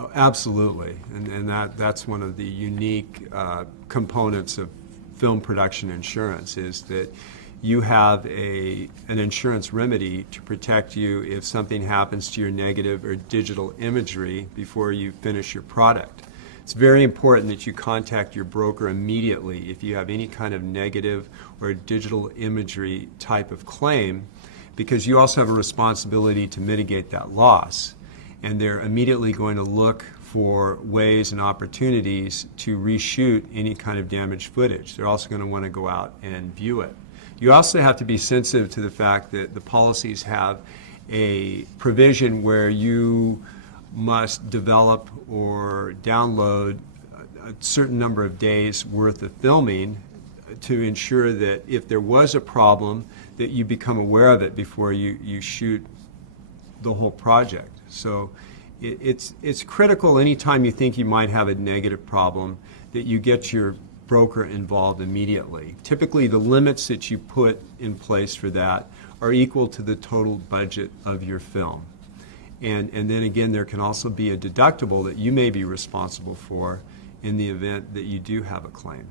Oh, absolutely, and that's one of the unique components of film production insurance is that you have an insurance remedy to protect you if something happens to your negative or digital imagery before you finish your product. It's very important that you contact your broker immediately if you have any kind of negative or digital imagery type of claim, because you also have a responsibility to mitigate that loss. And they're immediately going to look for ways and opportunities to reshoot any kind of damaged footage. They're also going to want to go out and view it. You also have to be sensitive to the fact that the policies have a provision where you must develop or download a certain number of days worth of filming to ensure that if there was a problem, that you become aware of it before you shoot the whole project. So it's critical anytime you think you might have a negative problem that you get your broker involved immediately. Typically the limits that you put in place for that are equal to the total budget of your film. And then again, there can also be a deductible that you may be responsible for in the event that you do have a claim.